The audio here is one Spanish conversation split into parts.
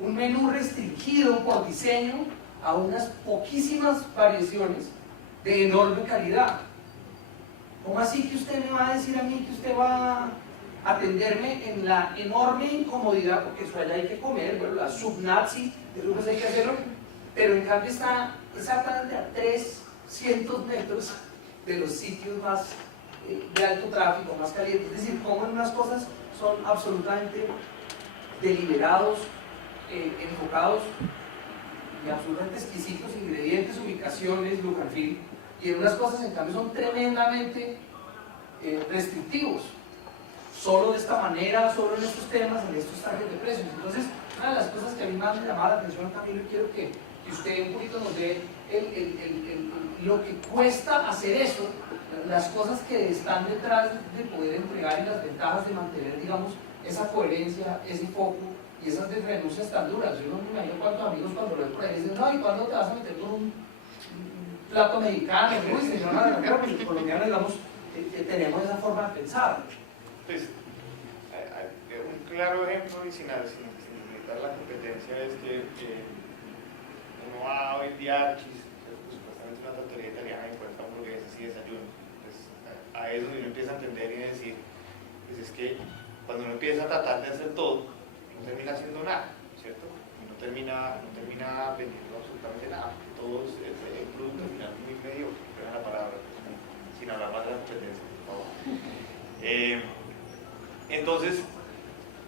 un menú restringido por diseño a unas poquísimas variaciones de enorme calidad. ¿Cómo así que usted me va a decir a mí que usted va a atenderme en la enorme incomodidad, porque eso allá hay que comer, bueno, la subnazi, de lujo hay que hacerlo, pero en cambio está exactamente a 300 metros de los sitios más de alto tráfico, más calientes? Es decir, cómo unas cosas son absolutamente deliberados, enfocados y absolutamente exquisitos ingredientes, ubicaciones, look and feel, y en unas cosas en cambio son tremendamente restrictivos, solo de esta manera, solo en estos temas, en estos targets de precios. Entonces, una de las cosas que a mí más me llamaba la atención, Camilo, y quiero que usted un poquito nos dé lo que cuesta hacer eso, las cosas que están detrás de poder entregar y las ventajas de mantener, digamos, esa coherencia, ese foco y esas renuncias tan duras. Yo no me imagino cuántos amigos cuando lo ven por ahí dicen, no, ¿y cuándo te vas a meter con un plato mexicano? Uy, señor, pero pues los colombianos, digamos, tenemos esa forma de pensar. Pues, un claro ejemplo, y sin limitar la competencia, es que uno va hoy en día, supuestamente una trattoria italiana, y encuentra hamburguesas y desayunos. Pues, a eso uno empieza a entender y a decir, pues es que cuando uno empieza a tratar de hacer todo, no termina haciendo nada, ¿cierto? Y no termina vendiendo absolutamente nada, porque todo es el producto final muy mediocre, que es la palabra, sin hablar más de la competencia, por favor. Entonces,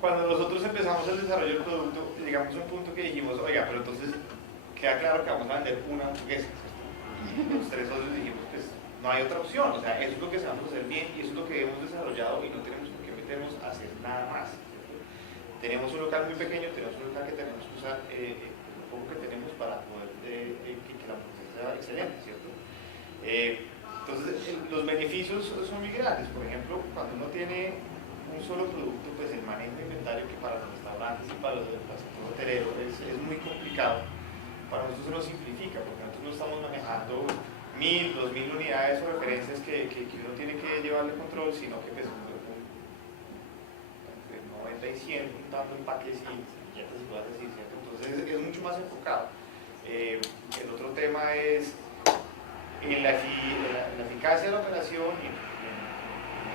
cuando nosotros empezamos el desarrollo del producto, llegamos a un punto que dijimos, oiga, pero entonces queda claro que vamos a vender una hamburguesa. Los tres socios dijimos, pues no hay otra opción, o sea, eso es lo que sabemos hacer bien y eso es lo que hemos desarrollado y no tenemos por qué meternos a hacer nada más. Tenemos un local muy pequeño, tenemos un local que tenemos que usar lo poco que tenemos para poder que la hamburguesa sea excelente, ¿cierto? Entonces, los beneficios son muy grandes. Por ejemplo, cuando uno tiene un solo producto, pues el manejo de inventario, que para los restaurantes y para los del sector hotelero es muy complicado, para nosotros se nos simplifica, porque nosotros no estamos manejando 1000, 2000 unidades o referencias que uno tiene que llevarle control, sino que pues, entre 90 y 100 juntando empaques y servilletas, se puede decir, ¿cierto? Entonces es mucho más enfocado. El otro tema es en la eficacia de la operación,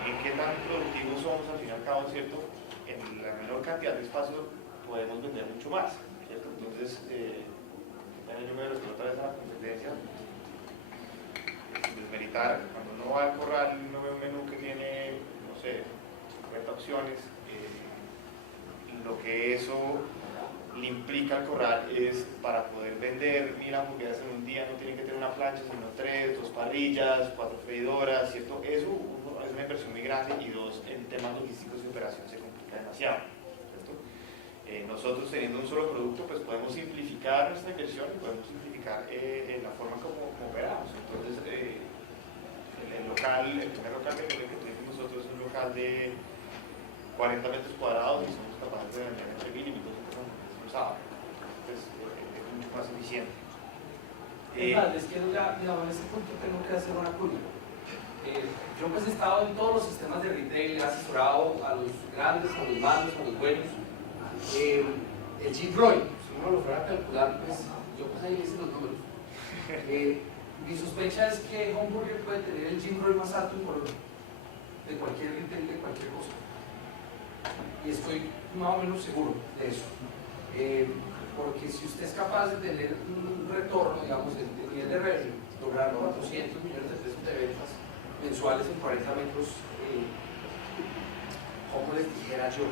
en qué tan productivos somos al fin y al cabo, ¿cierto? En la menor cantidad de espacio podemos vender mucho más, ¿cierto? Entonces, yo me refiero otra vez a la competencia, sin desmeritar, cuando uno va al corral y uno ve un menú que tiene, no sé, 50 opciones, lo que eso le implica al corral es para poder vender 1000 hamburguesas en un día, no tienen que tener una plancha, sino 3, 2 parrillas, 4 freidoras, ¿cierto? Eso es una inversión muy grande y dos, en temas logísticos y operación se complica demasiado, ¿cierto? Nosotros teniendo un solo producto, pues podemos simplificar nuestra inversión y podemos simplificar la forma como operamos. Entonces, el primer local que tuvimos nosotros es un local de 40 metros cuadrados y somos capaces de vender entre 1000 y 1200 hamburguesas un sábado. Entonces, es mucho más eficiente. Les quiero ya, digamos, en este punto tengo que hacer una curva. Yo pues he estado en todos los sistemas de retail, he asesorado a los grandes, a los malos, a los buenos. El Jim Roy, si uno lo fuera a calcular, pues yo pues ahí hice los números. Mi sospecha es que Homburger puede tener el Jim Roy más alto en Colombia, de cualquier retail, de cualquier cosa. Y estoy más o menos seguro de eso. Porque si usted es capaz de tener un retorno, digamos, de nivel de revenue, lograr 400 millones de pesos de ventas mensuales en 40 metros, ¿cómo les dijera yo?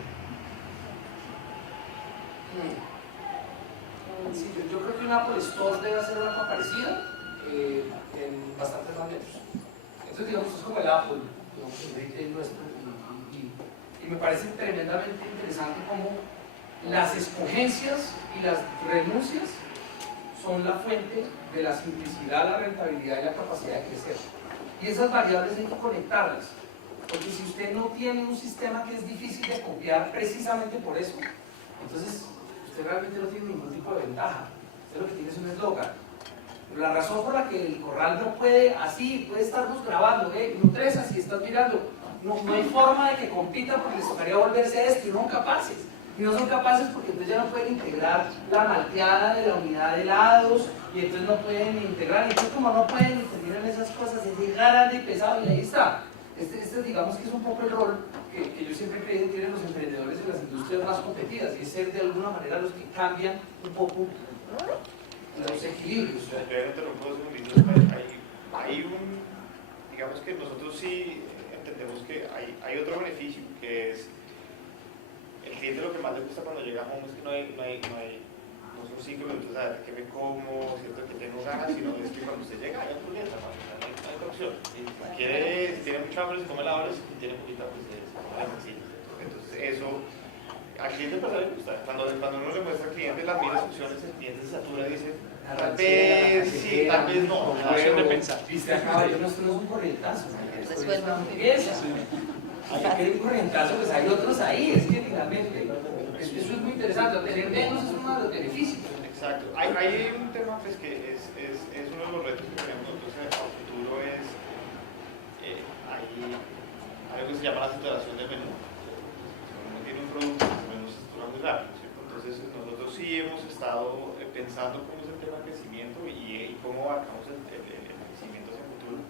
Sí, yo creo que un Apple Store debe hacer una cosa parecida en bastantes más metros. Entonces, digamos, es como el Apple, digamos, el retail nuestro. Y me parece tremendamente interesante cómo las escogencias y las renuncias son la fuente de la simplicidad, la rentabilidad y la capacidad de crecer. Y esas variables hay que conectarlas, porque si usted no tiene un sistema que es difícil de copiar precisamente por eso, entonces usted realmente no tiene ningún tipo de ventaja. Usted lo que tiene es un eslogan. La razón por la que el corral no puede así, puede estarnos grabando, no tres así, estás mirando, no hay forma de que compita porque les tocaría volverse a esto y no capaces. y no son capaces porque entonces ya no pueden integrar la malteada de la unidad de helados y entonces no pueden integrar, y entonces como no pueden entender esas cosas, es grande y pesado, y ahí está. Este digamos que es un poco el rol que yo siempre he creído que tienen los emprendedores en las industrias más competidas, y es ser de alguna manera los que cambian un poco los equilibrios. Yo interrumpo 2 segunditos. Hay un, digamos que nosotros sí entendemos que hay otro beneficio, que es el cliente. Lo que más le gusta cuando llega a home es que no son 5 minutos a ver qué me como, cierto, que tengo ganas, sino es que cuando usted llega hay hamburguesa, no hay otra opción. Si tiene mucha hambre, se come la hora, si tiene poquita, pues se come la sencilla. Entonces eso al cliente pues le gusta. Cuando uno le muestra al cliente las 1000 opciones, el cliente se satura y dice, tal vez sí, tal vez no. De pensar. Y se acaba, esto no es un corrientazo, esto es una hamburguesa. Hay un corrientazo, pues hay otros ahí, es que finalmente eso es muy interesante. Tener menos es uno de los beneficios. Exacto. Hay un tema pues, que es uno de los retos que tenemos nosotros en el futuro, es hay algo que se llama la saturación del menú. Cuando uno tiene un producto, el menú se satura muy rápido, ¿cierto? Entonces nosotros sí hemos estado pensando cómo es el tema del crecimiento y cómo abarcamos el crecimiento hacia el futuro,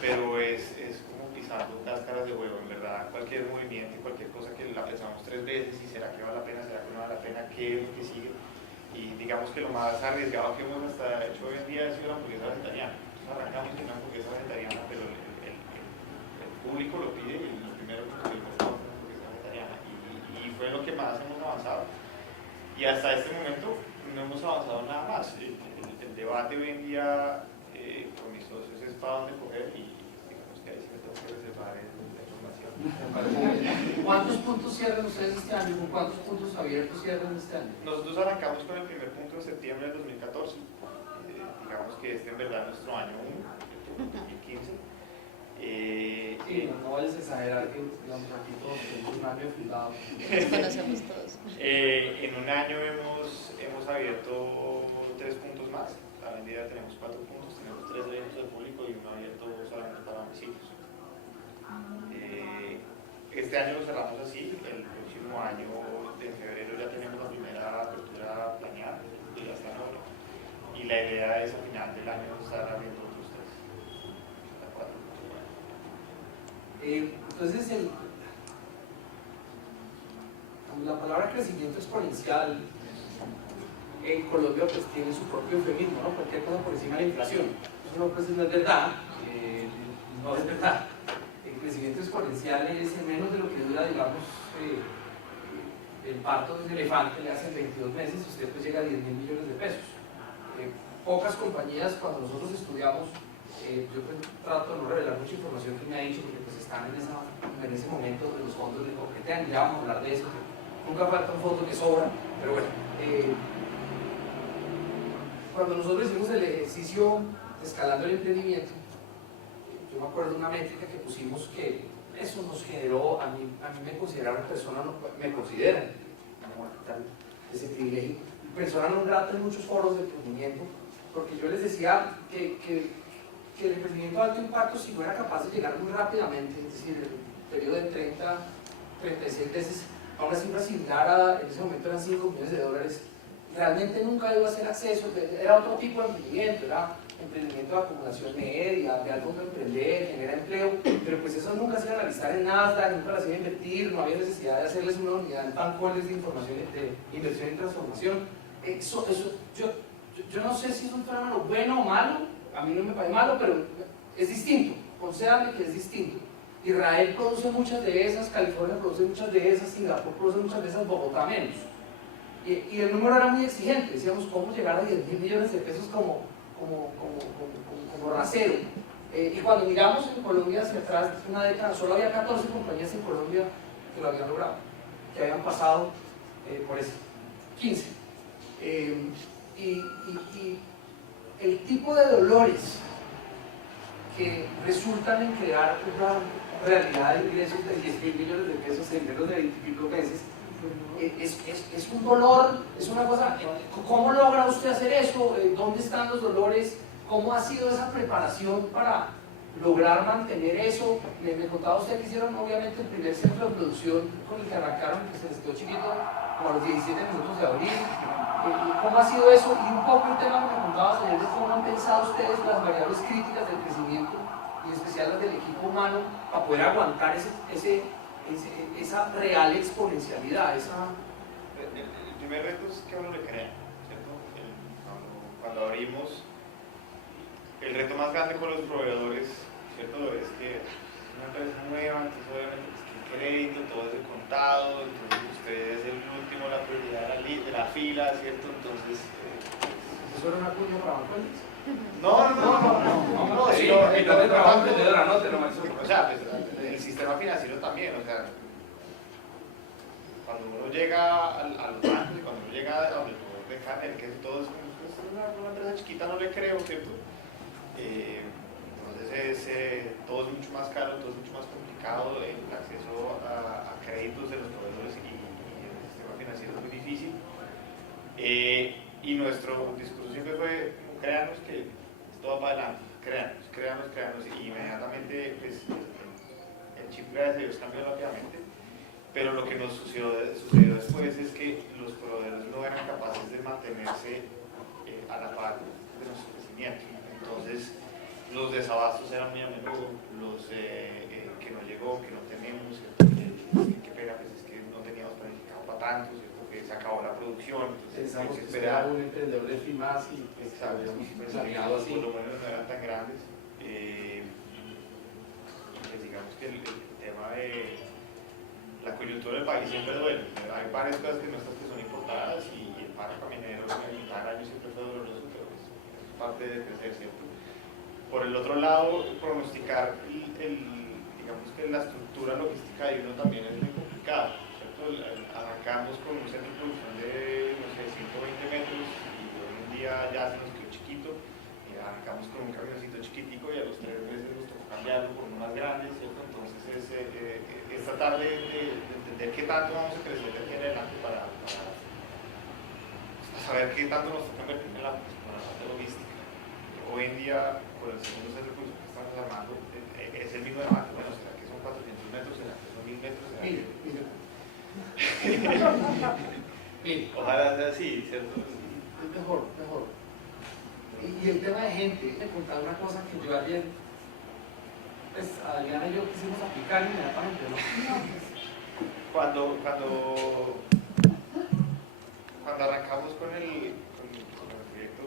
pero es como pisando cáscaras de huevo, en verdad. Cualquier movimiento, cualquier cosa que la pensamos 3 veces y será que vale la pena, será que no vale la pena, qué es lo que sigue. Y digamos que lo más arriesgado que hemos hasta hecho hoy en día ha sido la hamburguesa vegetariana. Entonces arrancamos con una hamburguesa vegetariana, pero el público lo pide y lo primero que tuvimos fue una hamburguesa vegetariana. Y fue lo que más hemos avanzado. Y hasta este momento no hemos avanzado nada más. El debate hoy en día con mis socios es para dónde coger, y digamos que ahí sí me tengo que reservar la información. ¿Cuántos puntos cierran ustedes este año? ¿Con cuántos puntos abiertos cierran este año? Nosotros arrancamos con el primer punto en septiembre del 2014. Digamos que este en verdad es nuestro año 1, el 2015. Sí, no vayas a exagerar que digamos, aquí todos tenemos un año fundado. Nos conocemos todos. En un año hemos abierto 3 puntos más. La vendida tenemos 4 puntos, tenemos 3 abiertos al público y 1 abierto solamente para domicilios. Este año lo cerramos así. El próximo año, en febrero, ya tenemos la primera apertura planeada, y ya está en obra. Y la idea es al final del año estar abriendo otros 3, 4 puntos. Entonces, la palabra crecimiento exponencial en Colombia pues tiene su propio eufemismo, ¿no? Cualquier cosa por encima de la inflación. Eso no, pues, no es verdad, no es verdad. El crecimiento exponencial es en menos de lo que dura, digamos, el parto de un elefante, le hacen 22 meses, usted pues llega a 10.000 millones de pesos. Pocas compañías, cuando nosotros estudiamos, yo pues, trato de no revelar mucha información que me ha dicho, porque pues están en ese momento de los fondos de coquetean, ya vamos a hablar de eso. Nunca falta un fondo que sobra, pero bueno. Cuando nosotros hicimos el ejercicio de escalando el emprendimiento, yo me acuerdo de una métrica que pusimos que eso nos generó, a mí me consideraron persona, me consideran, no voy a quitar ese privilegio, persona no grata en muchos foros de emprendimiento, porque yo les decía que el emprendimiento de alto impacto, si no era capaz de llegar muy rápidamente, es decir, el periodo de 36 veces a una cifra similar en ese momento eran 5 millones de dólares, realmente nunca iba a ser acceso, era otro tipo de emprendimiento, era emprendimiento de acumulación media, de algo que emprender, genera empleo, pero pues eso nunca se iba a analizar en Nasdaq, nunca se iba a invertir, no había necesidad de hacerles una unidad en bancoles de información de inversión y transformación. Yo no sé si es un fenómeno bueno o malo, a mí no me parece malo, pero es distinto, concédame que es distinto. Israel produce muchas de esas, California produce muchas de esas, Singapur produce muchas de esas, Bogotá menos. Y el número era muy exigente, decíamos, ¿cómo llegar a 10.000 millones de pesos como rasero? Y cuando miramos en Colombia hacia atrás, una década, solo había 14 compañías en Colombia que lo habían logrado, que habían pasado por eso, 15. Y el tipo de dolores que resultan en crear una realidad de ingresos de 10.000 millones de pesos en menos de 25 meses, es un dolor, es una cosa. ¿Cómo logra usted hacer eso? ¿Dónde están los dolores? ¿Cómo ha sido esa preparación para lograr mantener eso. Me contaba usted que hicieron obviamente el primer centro de producción con el que arrancaron, que se les quedó chiquito, como a los 17 minutos de abril. ¿Cómo ha sido eso? Y un poco el tema que me contabas ayer de cómo han pensado ustedes las variables críticas del crecimiento, y en especial las del equipo humano, para poder aguantar esa real exponencialidad. El primer reto es que uno le crea, ¿cierto? Cuando abrimos, el reto más grande con los proveedores, ¿cierto? Es que es una empresa nueva, entonces obviamente es que el crédito, todo es de contado, entonces usted es el último, la prioridad de la fila, ¿cierto? Entonces... ¿Eso era una cuña para Bancoles? No, sí, o sea, pues, el sistema financiero también, o sea, cuando uno llega a los bancos y cuando uno llega a donde el Canel, que todo es una empresa chiquita, no le creo, ¿cierto? Entonces todo es mucho más caro, todo es mucho más complicado, el acceso a créditos de los proveedores y el sistema financiero es muy difícil. Y nuestro discurso siempre fue, créanos que esto va para adelante, créanos, y inmediatamente pues, el chip, gracias a Dios, cambió rápidamente, pero lo que nos sucedió después es que los proveedores no eran capaces de mantenerse a la par de nuestro crecimiento. Entonces, los desabastos eran muy a menudo, los que no llegó, que no tenemos, qué pena, pues es que no teníamos planificado para tanto, ¿cierto? Que se acabó la producción, entonces hay que esperar. Un emprendedor de FIMAS y exacto, los amigos por lo menos no eran tan grandes. Y pues digamos que el tema de la coyuntura del país siempre duele. Hay varias cosas que nuestras que son importadas y el paro caminero en cada año siempre fue doloroso, pero es parte de crecer, ¿cierto? Por el otro lado, pronosticar digamos que la estructura logística de uno también es muy complicado, ¿cierto? Arrancamos con un centro de producción de, no sé, 120 metros y hoy en día ya se nos quedó chiquito. Arrancamos con un camioncito chiquitico y a los 3 meses nos tocó cambiarlo por uno más grande, ¿cierto? Entonces es tratar de entender qué tanto vamos a crecer de aquí en adelante para saber qué tanto nos toca invertir en la parte logística. Hoy en día, con el segundo centro de producción que estamos armando, es el mismo debate. Bueno, ¿será que son 400 metros? ¿Será que son 1000 metros? Mire. Ojalá sea así, ¿cierto? Es mejor. Y el tema de gente, me contaba una cosa que yo ayer, pues Adriana y yo quisimos aplicar inmediatamente, ¿no? Cuando arrancamos con el proyecto,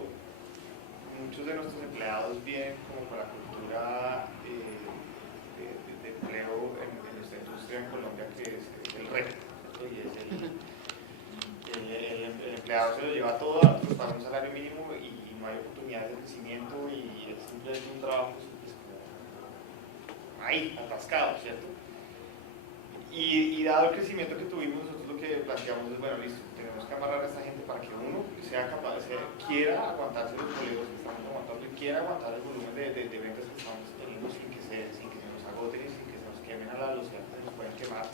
muchos de nuestros empleados vienen como para la cultura de empleo en nuestra industria en Colombia, que es el reto, ¿cierto? Y es el empleado se lo lleva todo, a nosotros pagamos un salario mínimo y no hay oportunidades de crecimiento y es simplemente un trabajo pues, como ahí, atascado, ¿cierto? Y dado el crecimiento que tuvimos, nosotros lo que planteamos es, bueno, listo, tenemos que amarrar a esta gente para que uno sea capaz, quiera aguantarse los boletos que estamos aguantando y quiera aguantar el volumen de ventas que estamos teniendo sin que se nos agoten y sin que se nos quemen a la velocidad que se nos pueden quemar.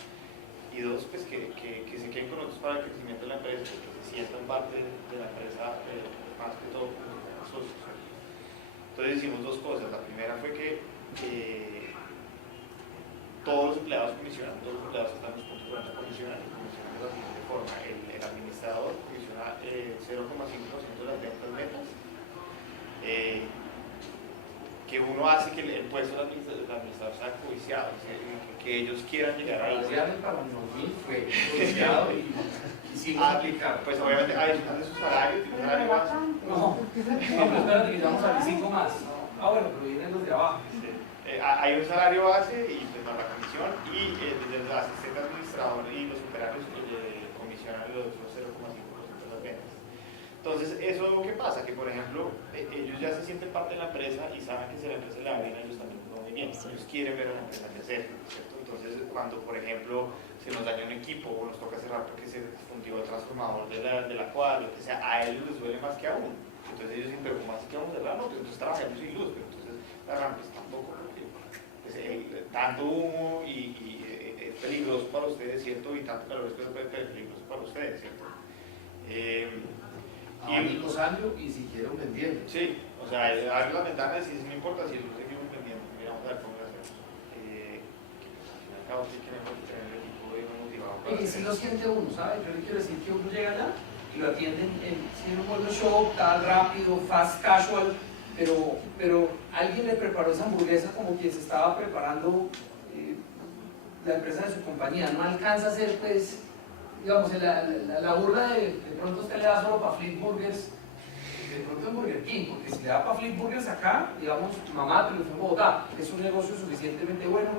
Y dos, pues que se queden con nosotros para el crecimiento de la empresa, que se sientan parte de la empresa, más que todo como socios. Entonces hicimos dos cosas. La primera fue que todos los empleados comisionan, todos los empleados que están en los puntos de venta comisionan y comisionan de la siguiente forma. El administrador comisiona 0,5% de las ventas netas, que uno hace que el puesto del administrador sea codiciado, que ellos quieran llegar a la para mí fue codiciado y sin aplicar. Pues obviamente adicional de su salario, tiene un salario base. No, pero espérate que vamos a ver 5 más. Bueno, pero vienen los de abajo. Hay un salario base y pues más la comisión y desde el asistente administrador y los operarios comisionan los 0,5% de las ventas. Entonces, ¿eso qué pasa? Que por ejemplo, ellos ya se sienten parte de la empresa y saben que si la empresa le va bien, ellos también lo ven bien. Ellos quieren ver a la empresa crecer, ¿cierto? Entonces, cuando por ejemplo se nos daña un equipo o nos toca cerrar porque se fundió el transformador de la cuadra, lo que sea, a ellos les duele más que a uno. Entonces ellos dicen, pero ¿cómo así que vamos a cerrar? No, pues entonces trabajamos sin luz, pero entonces la rampa pues, tampoco, porque pues, tanto humo y es peligroso para ustedes, ¿cierto? Y tanto calor es peligroso para ustedes, ¿cierto? Abanicos años y siguieron vendiendo. Sí, o sea, abre las ventanas y no importa si lo seguimos vendiendo. Miramos a empleado que queremos tener el equipo bien motivado. Y que sí lo siente uno, ¿sabes? Yo le quiero decir que uno llega allá y lo atienden en un buen shop, tal, rápido, fast casual, pero alguien le preparó esa hamburguesa como quien se estaba preparando la empresa de su compañía. No alcanza a ser, pues, digamos, la burla de pronto usted le da solo para Flip Burgers, de pronto en Burger King, porque si le da para Flip Burgers acá, digamos, mamá triunfó en Bogotá, es un negocio suficientemente bueno,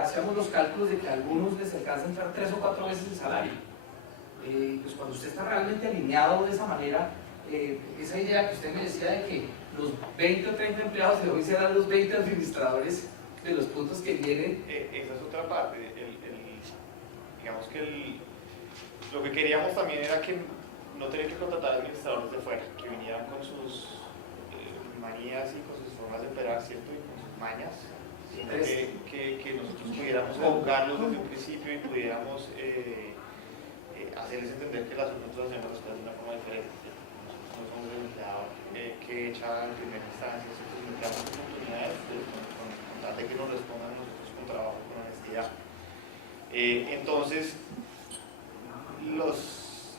hacíamos los cálculos de que a algunos les alcanza a entrar 3 o 4 veces el salario. Pues cuando usted está realmente alineado de esa manera, esa idea que usted me decía de que los 20 o 30 empleados de hoy serán los 20 administradores de los puntos que vienen. Esa es otra parte. Digamos que lo que queríamos también era que no tener que contratar administradores de fuera, que vinieran con sus manías y con sus formas de operar, ¿cierto? Y con sus mañas, sino que nosotros pudiéramos educarlos desde un principio y pudiéramos hacerles entender que nosotros hacemos las cosas de una forma diferente. Nosotros no somos el empleado que echa en primera instancia, nosotros les damos oportunidades con tal de que nos respondan nosotros con trabajo, con honestidad. Entonces, los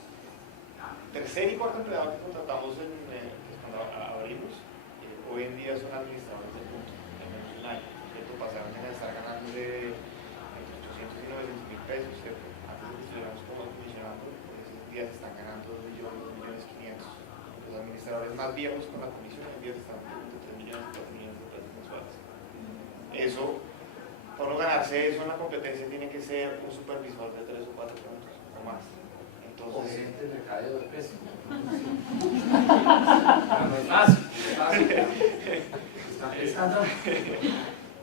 tercer y cuarto empleados que contratamos cuando abrimos, hoy en día son administradores de puntos, en menos de un año, ¿cierto? Pasaron a estar ganando de 800 y 900 mil pesos, ¿cierto? Antes de que estuviéramos como comisionando, en esos días están ganando 2.500.000. Los administradores más viejos con la comisión en días están ganando 3 millones, 4 millones de pesos mensuales. Eso, para no ganarse eso en la competencia, tiene que ser un supervisor de 3 o 4 puntos o más. Entonces, el mercadeo de precios. No es fácil,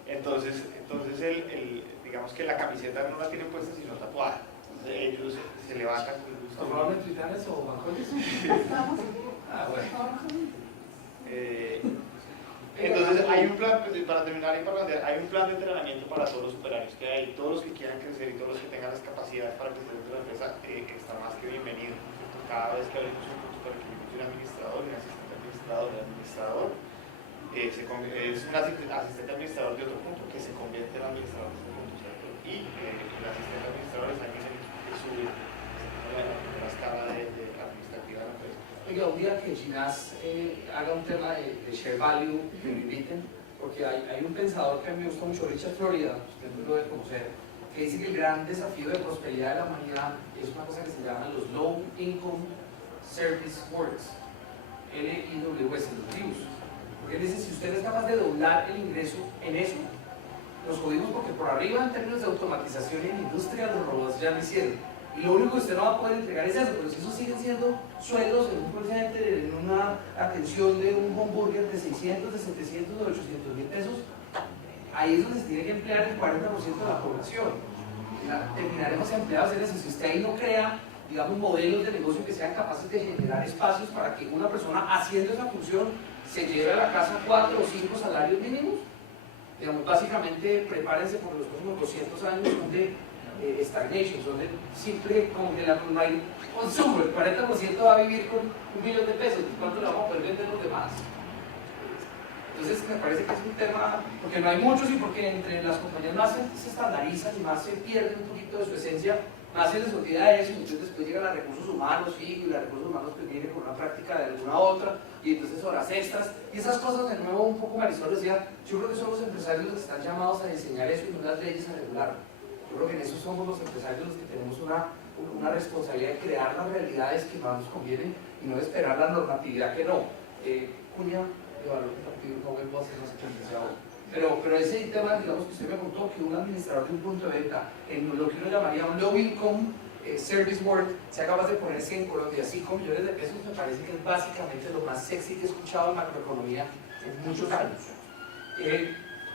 entonces digamos que la camiseta no la tienen puesta sino tatuada. Entonces ellos se levantan con gusto. ¿Probablemente tritanes o bancones? Ah, bueno. Entonces hay un plan, para terminar y para plantear, hay un plan de entrenamiento para todos los operarios que hay, todos los que quieran crecer y todos los que tengan las capacidades para crecer dentro de la empresa, está más que bienvenido. Cada vez que abrimos un curso para que un administrador y un asistente administrador, el administrador es un asistente administrador de otro punto que se convierte en administrador de otro punto, ¿cierto? Y el asistente administrador es alguien que sube la escala de administrativa de la empresa. Oiga, un día que Ginás haga un tema de share value, que me inviten, porque hay un pensador que a mí me gusta mucho, Richard Florida, usted lo debe conocer, que dice que el gran desafío de prosperidad de la humanidad es una cosa que se llama los Low Income Service Workers, LIWS, los LIWS. Porque él dice, si usted es capaz de doblar el ingreso en eso, nos jodimos porque por arriba en términos de automatización y en industria los robots ya lo hicieron. Y lo único que usted no va a poder entregar es eso, pero si eso siguen siendo sueldos en un call en una atención de un hamburger de 600, de 700, de 800 mil pesos, ahí es donde se tiene que emplear el 40% de la población. Terminaremos empleados en eso. Si usted ahí no crea, digamos, modelos de negocio que sean capaces de generar espacios para que una persona haciendo esa función se lleve a la casa 4 o 5 salarios mínimos, digamos, básicamente prepárense por los próximos 200 años donde stagnation, donde simple como que no hay consumo, el 40% va a vivir con 1 millón de pesos, ¿cuánto le vamos a poder vender los demás? Entonces me parece que es un tema, porque no hay muchos y porque entre las compañías más se estandarizan y más se pierden un poquito de su esencia, más se les olvida eso, y entonces después llegan a recursos humanos, sí, y los recursos humanos pues vienen con una práctica de alguna otra, y entonces horas extras, y esas cosas de nuevo un poco Marisol decía, yo creo que son los empresarios los que están llamados a diseñar eso y no las leyes a regularlo. Yo creo que en eso somos los empresarios los que tenemos una responsabilidad de crear las realidades que más nos convienen y no de esperar la normatividad que no. Julia, de valor compartido, no vuelvo a hacer más complicado. Pero ese tema, digamos que usted me contó que un administrador de un punto de venta en lo que uno llamaría un low income service work sea capaz de ponerse en Colombia 5 millones de pesos, me parece que es básicamente lo más sexy que he escuchado en macroeconomía en muchos años.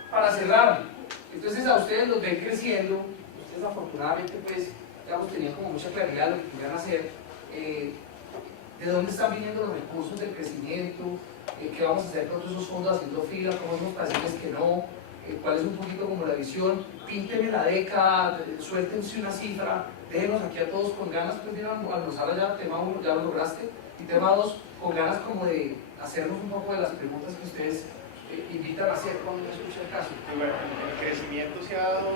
Para cerrar, entonces a ustedes los ven creciendo, ustedes afortunadamente pues digamos tenían como mucha claridad de lo que querían hacer, de dónde están viniendo los recursos del crecimiento, qué vamos a hacer con todos esos fondos haciendo fila, cómo hacemos para decirles que no, cuál es un poquito como la visión, pínteme la década, suéltense una cifra, déjenos aquí a todos con ganas, pues vienen a almorzar allá, tema 1 ya lo lograste, y tema 2 con ganas como de hacernos un poco de las preguntas que ustedes invitan a hacer cuando uno escucha el caso? Pues bueno, el crecimiento se ha dado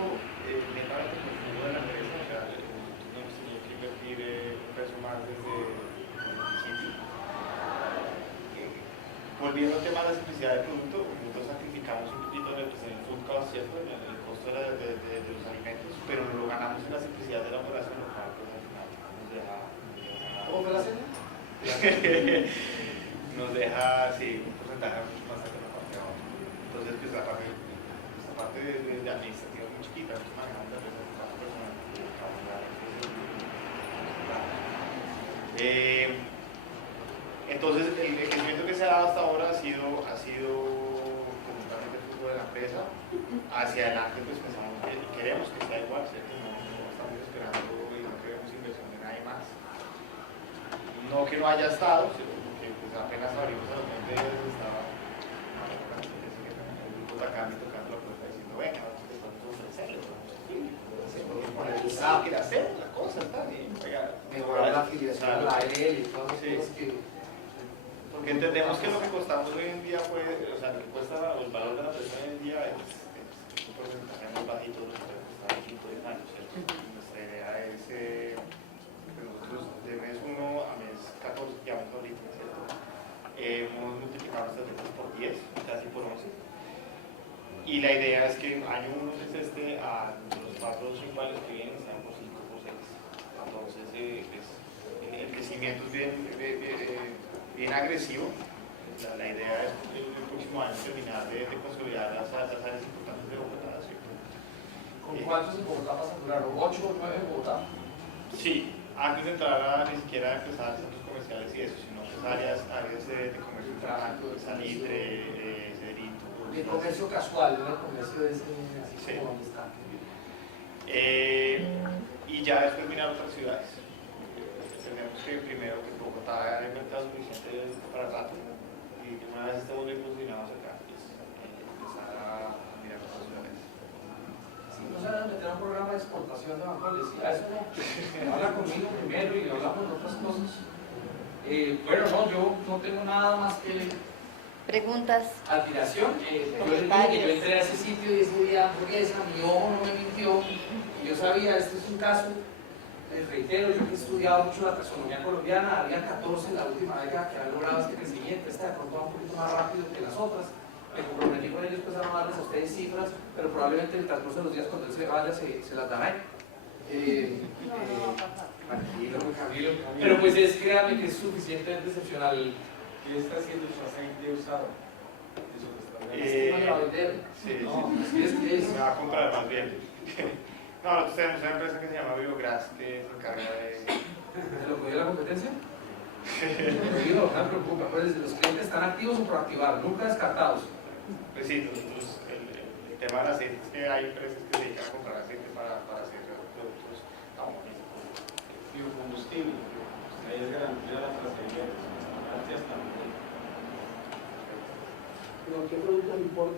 netamente por el flujo de la empresa, o sea, nosotros no hemos tenido que invertir un peso más desde el principio. Volviendo al tema de la simplicidad del producto, nosotros sacrificamos un poquito en el food cost, ¿cierto? El costo de los alimentos, pero lo ganamos en la simplicidad de la operación local, pues al final nos deja... ¿Cómo fue la cena? Nos deja, sí, un porcentaje mucho más alto en la parte de abajo. Entonces, pues esta parte de administrativa es muy chiquita, nosotros manejamos la empresa de cada persona que trabaja. Entonces, el crecimiento que se ha dado hasta ahora ha sido completamente el flujo de la empresa. Hacia adelante, pues pensamos que queremos que sea igual, ¿cierto? No estamos esperando y no queremos inversión de nadie más. No que no haya estado, sino porque pues, apenas abrimos a los 20 días estaba el grupo de acá me tocando la puerta diciendo, venga, vamos a ofrecerle, se puede poner el SAP, que hacer la cosa, está bien, mejorar la afiliación, la ARL y todas las cosas que... Porque entendemos que lo que costamos hoy en día fue, o sea, lo que cuesta el valor de la persona hoy en día es un porcentaje muy bajito de lo que puede costar en 5 o 10 años, ¿cierto? Nuestra idea es que nosotros de mes 1 a mes 14, ya vamos ahorita, ¿cierto? Hemos multiplicado nuestras ventas por 10, casi por 11. Y la idea es que año 1 es a los 4 o 5 años que vienen sean por 5 o por 6. Entonces, el crecimiento es bien agresivo. La idea es el próximo año terminar de consolidar las áreas importantes de Bogotá, ¿cierto? ¿Con cuántos en Bogotá vas a durar? ¿8 o 9 en Bogotá? Sí, antes de entrar ni siquiera empezar centros comerciales y eso, sino pues áreas de comercio de salitre, Cedrito. De comercio casual, no el comercio así sí. Como donde está. Y ya después mirar otras ciudades. Tenemos que primero que Bogotá haya mercado suficiente para rato y una vez estemos bien posicionados acá, pues, empezar a mirar otras ciudades. Si no saben meter un programa de exportación de Banco, decía eso no. Habla conmigo primero y hablamos de otras cosas. Bueno, no, yo no tengo nada más que preguntas, admiración. Yo entré a ese sitio y ese día, porque mi ojo no me mintió. Y yo sabía, este es un caso. Les reitero, yo que he estudiado mucho la taxonomía colombiana, había 14 en la última década que han logrado este crecimiento, esta de pronto va un poquito más rápido que las otras. Me comprometí con ellos pues a no darles a ustedes cifras, pero probablemente en el transcurso de los días cuando él se vaya se las dará. Tranquilo. Pero pues créanme que es suficientemente excepcional. ¿Qué está haciendo su aceite usado? ¿No va a vender? Sí, No, sí. Me va a comprar más bien. No, nosotros tenemos una empresa que se llama Biogras que se encarga de... ¿Se lo cogió la competencia? No me preocupa, pues los clientes están activos o por activar, nunca descartados. Pues sí, nosotros, el tema del aceite es que hay empresas que se dedican a comprar aceite para hacer productos biocombustible. Ahí es garantía la trazabilidad. Gracias también. ¿Pero qué producto le importa?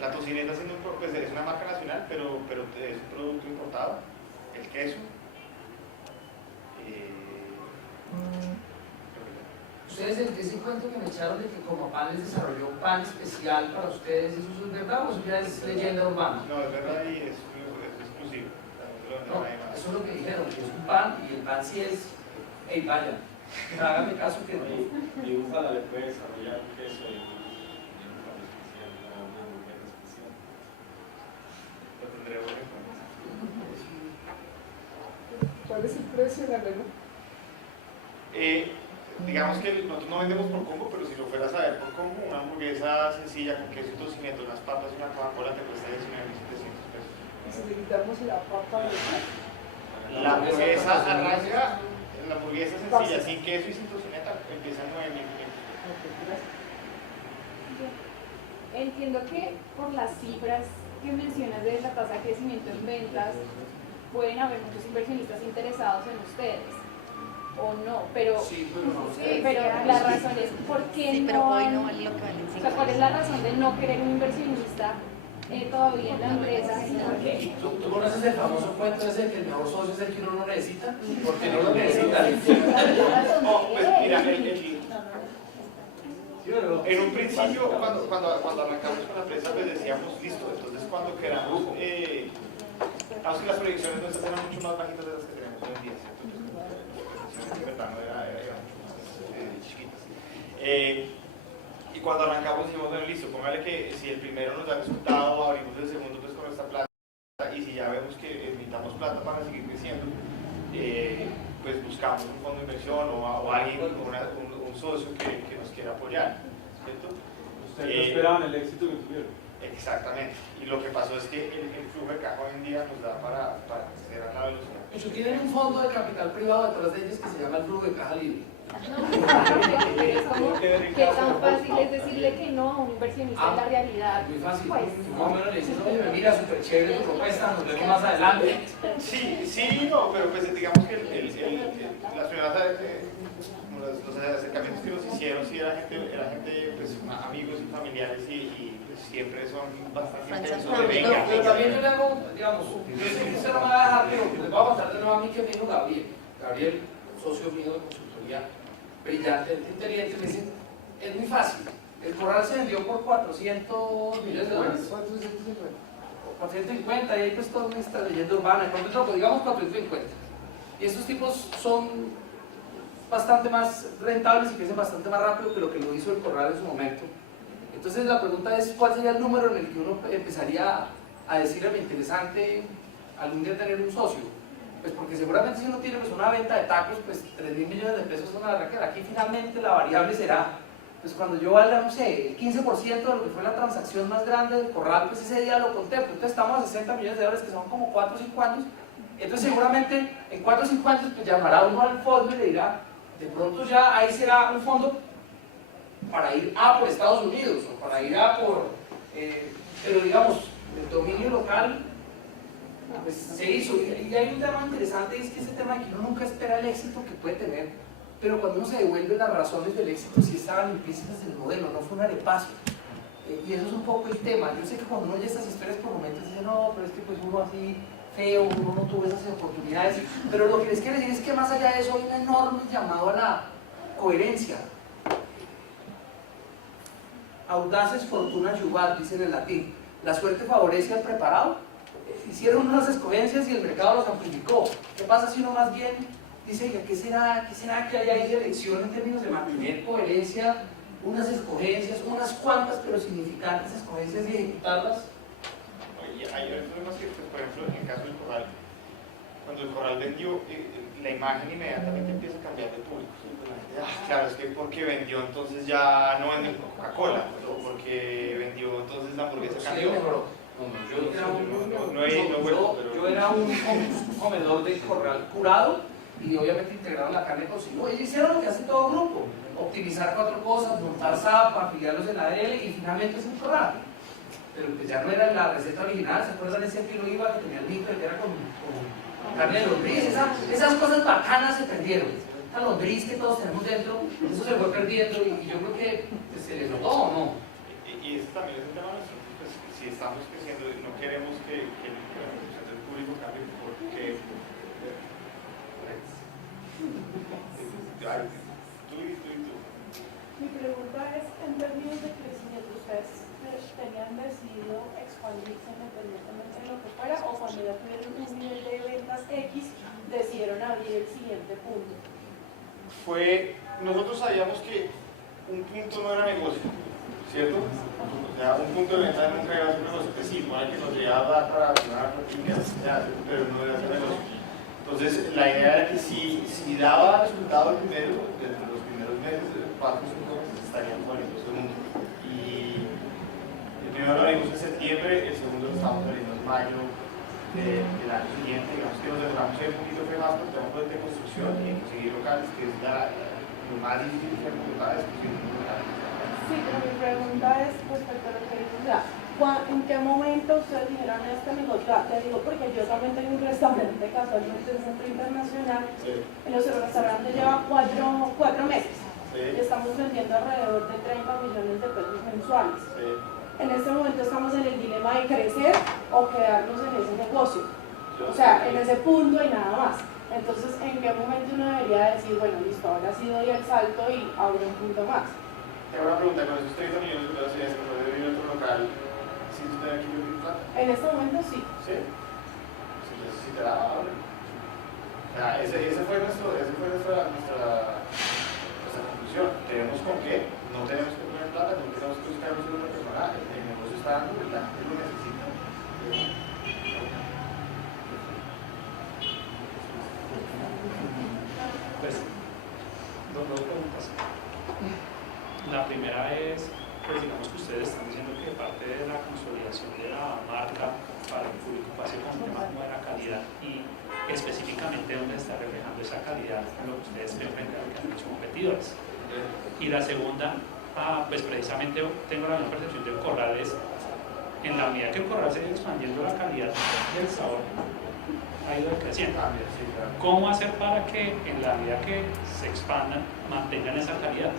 La tocineta pues, es una marca nacional, pero es un producto importado, el queso. Ustedes, ese cuento que me echaron de que Comapan les desarrolló un pan especial para ustedes, ¿eso es verdad o eso ya es leyenda urbana? No, es verdad y es exclusivo. No, eso es lo que dijeron, que es un pan y el pan sí es, hey, vaya, hágame caso que no. Y Búfala le puede desarrollar un queso y un pan especial para una hamburguesa especial. Lo tendré bueno en cuenta. ¿Cuál es el precio de la menú? Digamos que nosotros no vendemos por combo, pero si lo fueras a ver por combo, una hamburguesa sencilla con queso y tocineta, unas papas y una Coca-Cola te cuesta 19.700 pesos. Y si le quitamos la papa de La hamburguesa arranca, la hamburguesa sencilla, sin queso y sin tocineta, empieza en 9.500. Entiendo que por las cifras que mencionas de la tasa de crecimiento en ventas, pueden haber muchos inversionistas interesados en ustedes, o no, pero, pero la razón es por qué sí, pero no hoy han, no vale lo que valen o sea, ¿cuál es la razón de no querer un inversionista todavía en la empresa. ¿Tú conoces el famoso cuento ese de que el mejor socio es el que uno no necesita? Porque no lo necesita. No, pues mira, en un principio, cuando arrancamos con la empresa, pues decíamos, listo, entonces cuando queramos, vamos que las proyecciones nuestras eran mucho más bajitas de las que tenemos hoy en día, ¿cierto? Entonces, de verdad, no era mucho más chiquitas. Y cuando arrancamos dijimos, bueno, listo, póngale que si el primero nos da resultado, abrimos el segundo pues con nuestra plata, y si ya vemos que necesitamos plata para seguir creciendo, pues buscamos un fondo de inversión o alguien, un socio que nos quiera apoyar, ¿cierto? Ustedes no esperaban el éxito que tuvieron. Exactamente, y lo que pasó es que el flujo de caja hoy en día nos da para crecer a la velocidad. Ellos tienen un fondo de capital privado detrás de ellos que se llama el flujo de caja libre. Pero es como, ¿qué tan fácil es decirle que no a un inversionista en la realidad? Muy fácil. Pues, Tú más o menos le dices, oye, mira, súper chévere tu propuesta, nos vemos más adelante. Sí, no, pero pues digamos que las primeras los acercamientos que nos hicieron, sí, era gente pues, amigos y familiares y pues, siempre son bastante intensos de venga. Pero también yo le hago, digamos, yo sé que usted no me va a dejar, pero les voy a contar de nuevo a mí que me dijo Gabriel. Gabriel, socio mío de consultoría, brillante, inteligente, me dice, es muy fácil. El corral se vendió por 400 millones de dólares. 450, y ahí pues toda nuestra leyenda urbana, pues digamos 450. Y esos tipos son bastante más rentables y crecen bastante más rápido que lo que lo hizo el corral en su momento. Entonces la pregunta es, ¿cuál sería el número en el que uno empezaría a decir, me interesante algún día tener un socio? Pues porque seguramente si uno tiene pues, una venta de tacos, pues 3.000 millones de pesos es una raquera. Aquí finalmente la variable será, pues cuando yo valga, no sé, el 15% de lo que fue la transacción más grande del corral, pues ese día lo contemplo. Entonces estamos a 60 millones de dólares, que son como 4 o 5 años. Entonces seguramente en 4 o 5 años pues llamará uno al fondo y le dirá, de pronto ya ahí será un fondo para ir a por Estados Unidos o para ir a por, pero digamos, el dominio local pues se hizo. Y hay un tema interesante, es que ese tema de que uno nunca espera el éxito que puede tener, pero cuando uno se devuelve las razones del éxito sí estaban implícitas en el modelo, no fue un arepazo. Y eso es un poco el tema. Yo sé que cuando uno oye estas historias por momentos dice, no, pero es que pues uno así feo, uno no tuvo esas oportunidades, pero lo que les quiero decir es que más allá de eso hay un enorme llamado a la coherencia. Audaces fortuna jugar, dicen en latín. La suerte favorece al preparado. Hicieron unas escogencias y el mercado los amplificó. ¿Qué pasa si uno más bien dice, ¿qué será que hay ahí de elección en términos de mantener coherencia? Unas escogencias, unas cuantas pero significantes escogencias y ejecutarlas. Hay problemas que, pues, por ejemplo, en el caso del corral, cuando el corral vendió, la imagen inmediatamente empieza a cambiar de público. Pues la gente, claro, es que porque vendió entonces ya no vende Coca-Cola, o porque vendió entonces la hamburguesa cambió. Yo era un comedor de corral curado y obviamente integraron la carne con cebo. Ellos hicieron lo que hace todo grupo, optimizar 4 cosas, montar SAP, afiliarlos en la ADL y finalmente es un corral. Pero pues ya no era la receta original, ¿se acuerdan ese filo IVA que tenía el mito que era con carne de lombriz? Esas cosas bacanas se perdieron. La lombriz que todos tenemos dentro, eso se fue perdiendo y yo creo que pues, se les notó o no. Y eso también es un tema nuestro, pues si estamos creciendo no queremos que la representación del público cambie porque tú. Mi pregunta es, en términos de crecimiento, ¿ustedes tenían decidido expandirse independientemente de lo que fuera o cuando ya tuvieron un nivel de ventas X decidieron abrir el siguiente punto? Nosotros sabíamos que un punto no era negocio, ¿cierto? O sea, un punto de venta nunca iba a ser un negocio, que sí, que nos llegaba a dar para una platinas, pero no era ser negocio. Entonces, la idea era que si daba resultado dentro de los primeros meses, 4 o 5 meses estaríamos abriendo el segundo. Y el primero lo abrimos en septiembre, el segundo lo estamos abriendo en mayo del año siguiente. Digamos que nos demoramos un poquito más por temas de construcción y de conseguir locales, que es lo más difícil que encontrar es conseguir un local. Sí, pero mi pregunta es respecto a lo que dices, o sea, ¿en qué momento ustedes dijeron este negocio? Te digo porque yo también tengo un restaurante casualmente en Centro Internacional, Sí. en nuestro restaurante lleva 4 meses Sí. y estamos vendiendo alrededor de 30 millones de pesos mensuales. Sí. en este momento estamos en el dilema de crecer o quedarnos en ese negocio. O sea, en ese punto y nada más. Entonces, ¿en qué momento uno debería decir, bueno, listo, ahora sí doy el salto y abro un punto más? Tengo una pregunta, con esos 30 millones de dólares que puede vivir en otro local, ¿sí usted aquí vive en plata? En este momento sí. ¿Sí? Si necesitará, hable. O sea, esa fue nuestra conclusión. ¿Tenemos con qué? No tenemos que poner plata, no tenemos que buscar un segundo personal. El negocio está dando, la gente lo necesita. Pues, dos preguntas. La primera es, pues digamos que ustedes están diciendo que parte de la consolidación de la marca para el público pase con temas como de la calidad y específicamente dónde está reflejando esa calidad en lo que ustedes ven frente a lo que han hecho competidores. Y la segunda, pues precisamente tengo la misma percepción del Corral, es en la medida que el Corral se ha ido expandiendo, la calidad del sabor ha ido creciendo. ¿Cómo hacer para que en la medida que se expandan mantengan esa calidad?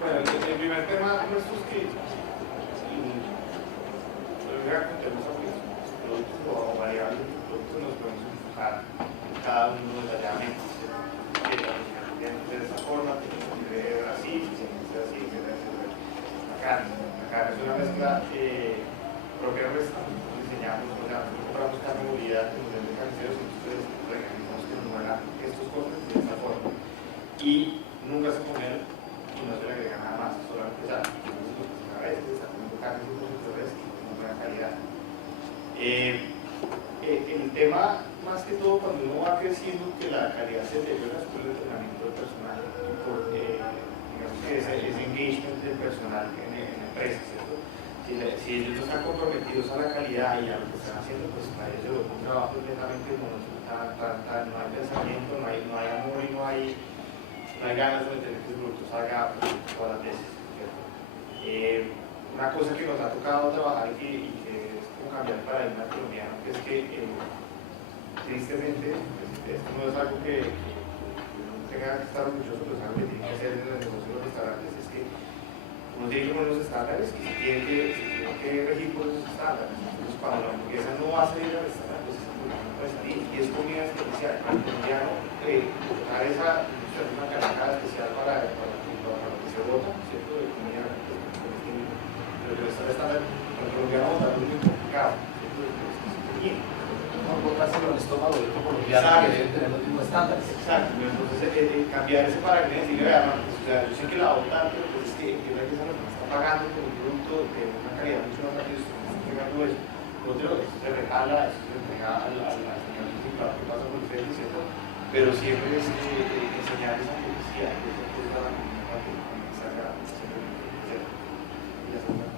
Bueno, el primer tema nuestro es que tenemos productos o variables de productos nos podemos enfocar cada uno detalladamente. De esta forma, tenemos que ver así, así, la carne es una mezcla propia nuestra, diseñamos, o sea, compramos carne de movilidad en los de carniceros, entonces realizamos que nos mueran estos cortes de esta forma. Y nunca se comen y no se le agrega nada más, solamente a veces está comiendo carne y productores y con buena calidad. El tema, más que todo, cuando uno va creciendo, que la calidad se deteriora es por el entrenamiento del personal y por digamos que ese engagement del personal en empresas, ¿cierto? Si ellos no están comprometidos a la calidad y a lo que están haciendo, pues para ellos un trabajo netamente no hay pensamiento, no hay amor y no hay ganas de meter que el producto salga todas las veces, ¿cierto? Una cosa que nos ha tocado trabajar y que es como cambiar el paradigma colombiano, que es que tristemente, esto no es algo que uno tenga que estar orgulloso, pero es algo que tiene que hacer en el negocio de los restaurantes, es que uno tiene que poner los estándares y se tiene que regir por esos estándares. Entonces, cuando la hamburguesa no va a salir al restaurante, pues esa hamburguesa no puede salir y es comida especial. El colombiano, buscar una caracada especial para lo que se vota, ¿cierto? De comida, pero que está el estándar, el colombiano votar es muy complicado, ¿cierto? No botárselo al estómago de otro colombiano que debe tener los mismos estándares. Exacto, entonces cambiar ese paradigma y decirle, vea, pues, o sea, yo sé que la votan, pero pues es que la empresa nos está pagando por un producto de una calidad mucho más rápida, eso. Por otro lado, esto se regala, esto se entrega al señor principal que pasa por ustedes, ¿cierto? Pero siempre es enseñar esa publicidad, que esa cosa para que salga siempre, ¿cierto? Y la segunda.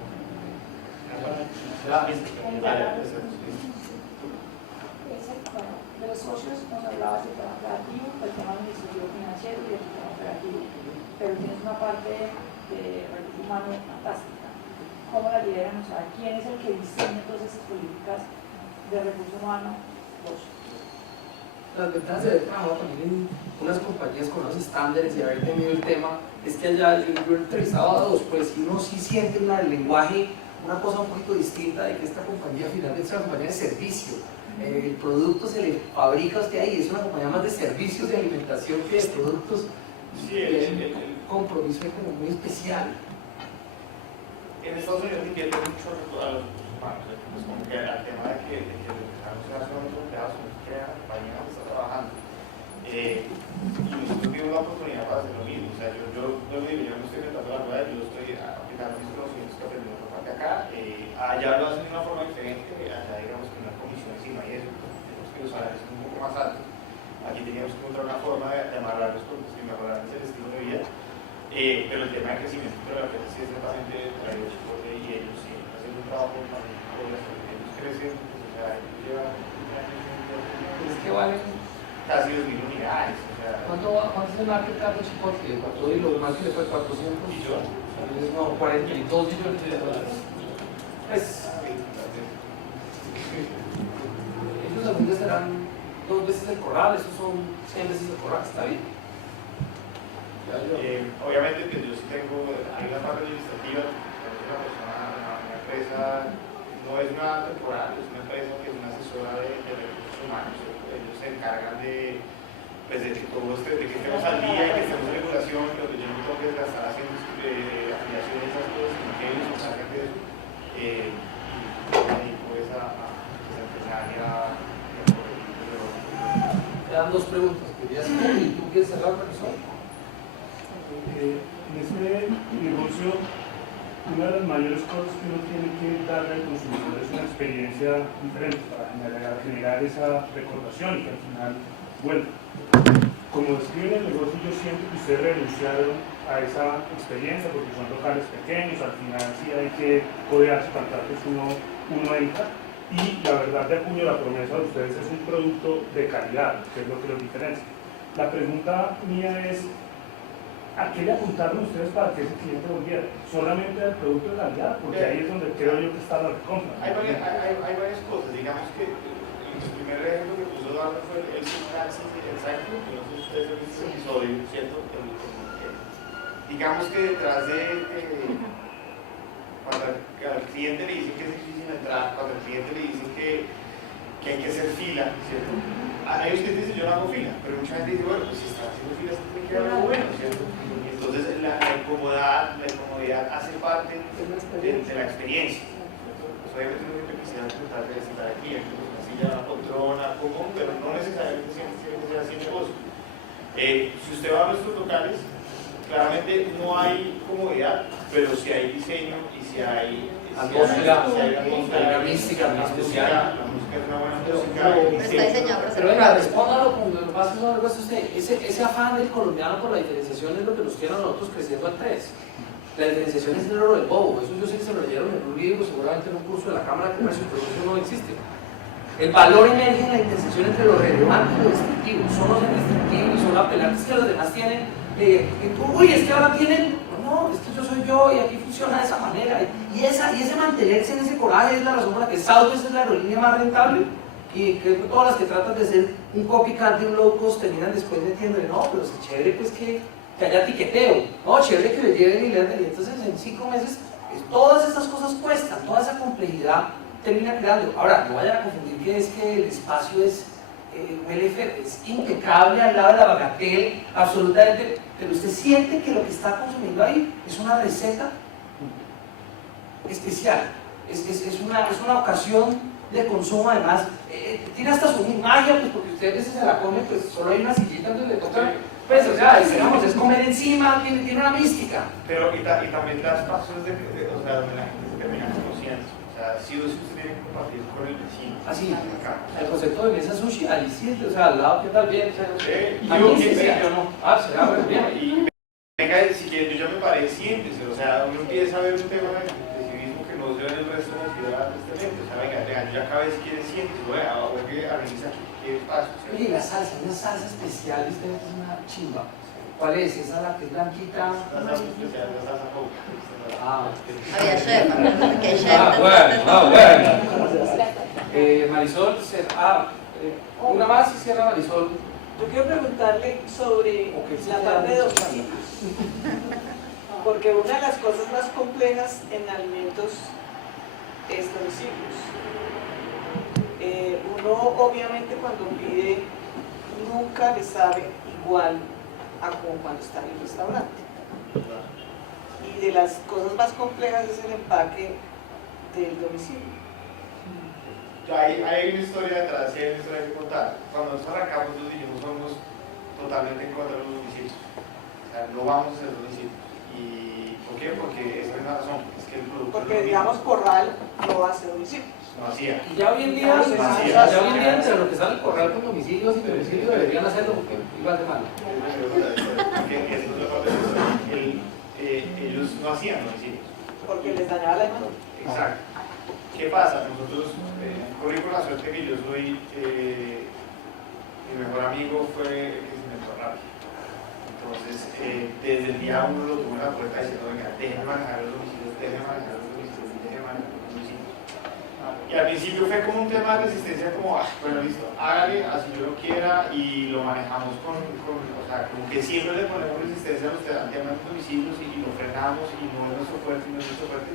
De los socios nos hablabas del tema operativo, del tema administrativo financiero y del tema operativo, pero tienes una parte de recursos humanos fantástica. ¿Cómo la lideran? O sea, ¿quién es el que diseña todas esas políticas de recursos humanos? Vos. Las ventajas de haber trabajado también en unas compañías con unos estándares y haber tenido el tema es que allá yo he entrevistado a dos, pues si uno sí siente el lenguaje, una cosa un poquito distinta de que esta compañía finalmente es una compañía de servicio. El producto se le fabrica a usted ahí, es una compañía más de servicios de alimentación que de productos. Sí, el compromiso es como muy especial. En Estados Unidos invierte mucho a los humanos, pues como que al tema de que los mexicanos son los empleados, que la compañía está trabajando. Y nosotros tuvimos la oportunidad para hacer lo mismo. O sea, yo no estoy inventando la rueda, yo estoy aplicando mis conocimientos que aprendí en otra parte acá. Allá lo hacen de una forma diferente, allá digamos que no hay comisiones y no hay eso, tenemos que los salarios son un poco más altos. Aquí teníamos que encontrar una forma de amarrar los productos y mejorar el estilo de vida. Pero el tema de crecimiento de la empresa sí es netamente maravilloso y ellos sí hacen un trabajo con ellos crecen, pues, o sea, ellos llevan Es que valen. casi 2.000 unidades. O sea, ¿Cuánto es el market cap de Chipotle? ¿Cuánto y lo más que le fue 400 millones? No, 42 millones de dólares. Pues, ellos algún serán 2 veces el Corral, esos son 100 veces el Corral, ¿está bien? Obviamente, pues yo sí tengo, hay una parte administrativa, una persona, una empresa, no es una temporal, es una empresa que es una asesora de recursos humanos. Ellos se encargan de, pues, de que todo de que estemos al día y que estemos en regulación, pero que yo no tengo que estar haciendo afiliaciones a esas cosas, sino que ellos se encargan de eso. Y me dedico esa empresaria. Quedan dos preguntas. ¿Querías y tú quieres cerrar, profesor? En este negocio, una de las mayores cosas que uno tiene que darle al consumidor es una experiencia diferente para generar esa recordación y que al final vuelva. Como describen el negocio, yo siento que ustedes renunciaron a esa experiencia porque son locales pequeños, al final sí hay que codearse para que uno entra. Y la verdad, de puño, la promesa de ustedes es un producto de calidad, que es lo que los diferencia. La pregunta mía es, ¿a qué le apuntaron ustedes para que ese cliente volviera? ¿Solamente al producto de calidad? Porque ahí es donde creo yo que está la recompra. Hay varias cosas. Digamos que el primer ejemplo que puso Eduardo fue el Synapsis y el Cycle. No sé si ustedes han visto ese episodio, ¿cierto? Digamos que detrás de cuando al cliente le dicen que es difícil entrar, cuando al cliente le dicen que hay que hacer fila, ¿cierto? Hay usted dice yo no hago fila, pero mucha gente dice, bueno, pues si está haciendo fila, tiene que haber algo bueno, ¿cierto? Entonces la incomodidad hace parte de la experiencia. Pues obviamente uno siempre quisiera tratar de sentar aquí, una silla, una poltrona, pero no necesariamente siempre sea así el negocio. Si usted va a nuestros locales, claramente no hay comodidad, pero si hay diseño y si hay atmósfera, mística, la música es una buena música. Está diseñado para ser Pero venga, respóndalo con lo más que no usted. Ese afán del colombiano por la diferenciación es lo que nos tiene a nosotros creciendo al 3. La diferenciación es el oro del bobo. Eso yo sé que se lo leyeron en un libro, seguramente en un curso de la Cámara de Comercio, pero eso no existe. El valor emerge en la intersección entre lo relevante y lo distintivo. Somos el distintivo y son apelantes que los demás tienen. Uy, es que ahora tienen. No, es que yo soy yo y aquí funciona de esa manera. Y ese mantenerse en ese coraje es la razón por la que Southwest es la aerolínea más rentable. Y que todas las que tratan de ser un copycat de un low cost terminan después metiéndole, no, pero es chévere pues que haya tiqueteo. No, chévere que le lleven y le den. Y entonces en 5 meses todas estas cosas cuestan, toda esa complejidad termina creando. Ahora, no vayan a confundir que es que el espacio es impecable al lado de la bagatelle, absolutamente, pero usted siente que lo que está consumiendo ahí es una receta especial, es una ocasión de consumo, además, tiene hasta su magia, pues porque usted a veces se la come, pues solo hay una sillita donde le toca, pues, o sea, digamos, es comer encima, tiene una mística. Pero y también das pasos donde la gente se termina conociendo. O sea, sí o sí usted tiene que compartir con el vecino. Así, el concepto de mesa sushi, ahí sí, o sea, al lado, ¿qué tal? Bien, o sea, no sé. Yo no. Ah, será, bueno, bien. Y venga, si quieren, yo ya me paré, siéntese. O sea, uno empieza a ver un tema de civismo que no se ve en el resto de la ciudad, tristemente. O sea, venga, yo ya acabé, si quieren, siéntese. O que organiza aquí, ¿qué paso? Oye, la salsa, una salsa especial, usted es una chimba. ¿Cuál es? ¿Esa la que es blanquita? La salsa especial, la salsa poca. Ah, Había chef, acuérdate que hay chef. bueno. Marisol, una más y cierra Marisol. Yo quiero preguntarle sobre la parte de domicilios. Porque una de las cosas más complejas en alimentos es domicilios. Uno obviamente cuando pide nunca le sabe igual a como cuando está en el restaurante. Y de las cosas más complejas es el empaque del domicilio. Hay una historia detrás, hay una historia que contar. Cuando nosotros arrancamos los dijimos somos totalmente en contra de los domicilios. O sea, no vamos a hacer domicilios. ¿Y por qué? Porque esa es una razón. Es que el producto Porque digamos Corral no hace domicilios. no hacía. Y ya hoy en día, entre lo que sale el corral con domicilios y domicilios deberían hacerlo porque igual de mal. Ellos no hacían domicilios. Porque les dañaba la imagen. Exacto. ¿Qué pasa? Nosotros, corrí con la suerte que yo soy, mi mejor amigo fue el que se inventó Rappi. Entonces, desde el día 1 lo tuve en la puerta diciendo, venga, déjenme manejar los domicilios, déjenme manejar los domicilios, déjenme manejar los domicilios. Y al principio fue como un tema de resistencia, como, bueno, listo, hágale, así yo lo quiera, y lo manejamos o sea, como que siempre le ponemos resistencia a los temas de domicilios y lo frenamos, y no es nuestro fuerte, no es nuestro fuerte.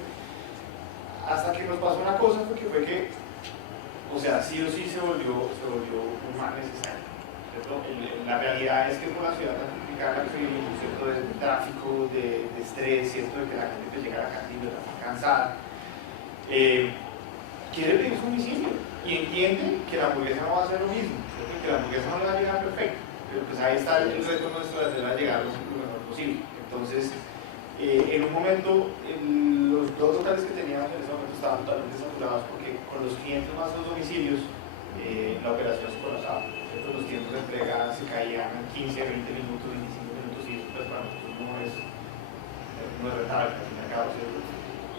Hasta que nos pasó una cosa, fue que, o sea, sí o sí se volvió un mal necesario. ¿Cierto? La realidad es que por la ciudad tan complicada que vivimos, ¿cierto? De tráfico, de estrés, ¿cierto? De que la gente pues, llega a la casa y está cansada. Quiere pedir su domicilio y entiende que la hamburguesa no va a ser lo mismo, ¿cierto? Que la hamburguesa no le va a llegar perfecta, pero pues ahí está el reto nuestro de hacerla llegar lo mejor posible. Entonces, en un momento, los dos locales que teníamos en ese momento estaban totalmente saturados porque con los clientes más los domicilios, la operación se colapsaba, ¿cierto? Los tiempos de entrega se caían en 15, 20 minutos, 25 minutos y eso pues, para nosotros no es rentable al fin y al cabo, ¿cierto?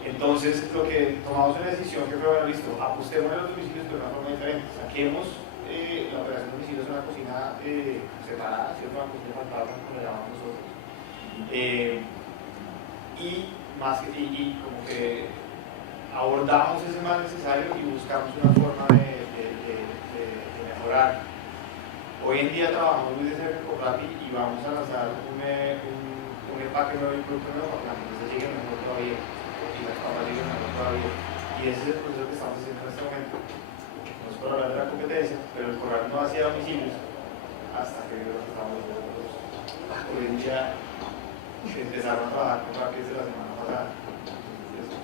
Entonces, lo que tomamos una decisión que fue, bueno, listo, apostemos a los domicilios de una forma diferente, saquemos la operación de domicilios en una cocina separada, ¿cierto? Una cocina fantasma, como le llamamos nosotros. Y como que abordamos ese mal necesario y buscamos una forma de mejorar. Hoy en día trabajamos muy de cerca con Rappi y vamos a lanzar un empaque nuevo y un producto nuevo para que la empresa llegue mejor todavía. Y las papas lleguen mejor todavía. Y ese es el proceso que estamos haciendo en este momento. No es por hablar de la competencia, pero el corral no hacía domicilios hasta que estamos hoy en día empezaron a trabajar con Rappi desde la semana pasada. Entonces,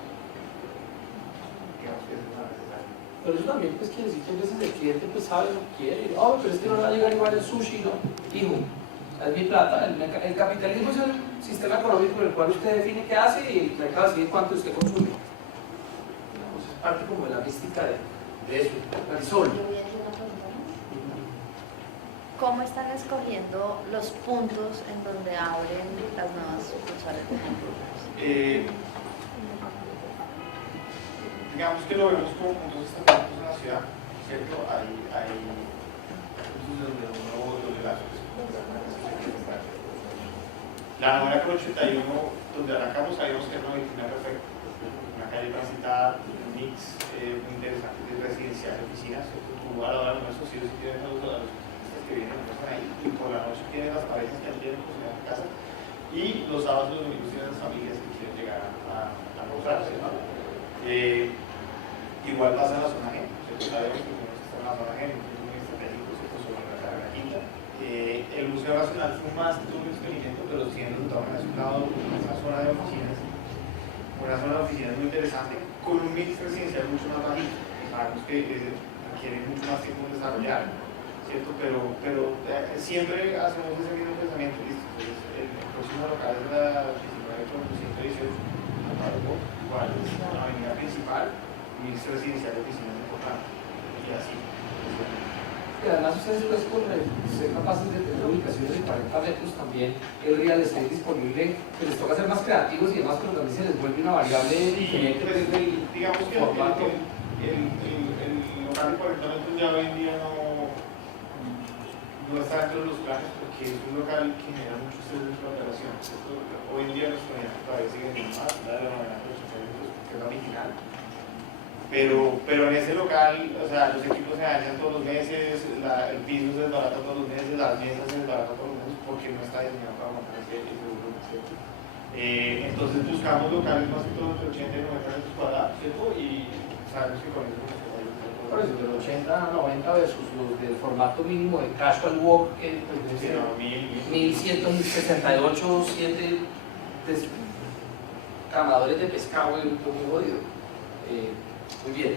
digamos que eso es una necesaria. Pero eso también pues quiere decir que a veces el cliente pues sabe lo que quiere. Oh, pero es que no le va a llegar igual el sushi, ¿no? Hijo, es mi plata. El capitalismo es el sistema económico en el cual usted define qué hace y el mercado decide cuánto usted consume. Digamos, es parte como de la mística de eso, del sol. ¿Cómo están escogiendo los puntos en donde abren las nuevas sucursales de hamburguesas? Digamos que lo vemos como puntos estratégicos en la ciudad, ¿cierto? Hay puntos donde las la novela con 81, donde arrancamos, sabíamos que era una vitrina perfecta, una calle transitada, un mix muy interesante de residencial, oficinas, ¿cierto? Tú a la hora de los socios y tienes a los que vienen ahí, y por la noche tienen las parejas que quieren cocinar en casa, y los sábados y los domingos tienen las familias que quieren llegar a almorzar, ¿cierto? Igual pasa en la zona G, ¿cierto? Sabemos que tenemos que estar en la zona G, es muy estratégico, ¿cierto? Sobre la carrera quinta. El Museo Nacional fue más que un experimento, pero sí en resultado me ha resultado una zona de oficinas muy interesante, con un mix residencial mucho más bajito. Sabemos que requiere mucho más tiempo en desarrollar, ¿cierto? Pero siempre hacemos ese mismo pensamiento, ¿listo? Entonces, el próximo local es la 19.118, igual es una avenida principal, mix residencial de oficinas importante, y así. Y además ustedes pues por ser capaces de tener ubicaciones de 40 metros también el real estate disponible, que les toca ser más creativos y demás, pero también se les vuelve una variable diferente. Pues, digamos que el local de 40 metros ya hoy en día no está dentro de los planes porque es un local que genera mucho estrés dentro de la operación. Hoy en día los clientes todavía siguen en más, la de la novela que es la original. Pero en ese local, o sea, los equipos se dañan todos los meses, el piso se desbarata todos los meses, las mesas se desbaratan todos los meses porque no está diseñado para montar ese volumen, ¿cierto? Entonces buscamos locales más que todo entre 80 y 90 metros cuadrados, ¿cierto? Y sabemos que con eso Por eso, del 80 a 90 versus los del formato mínimo de casual walk, que pues, sí, no, 1168, 7 camadores de pescado, es un poco jodido. Muy bien.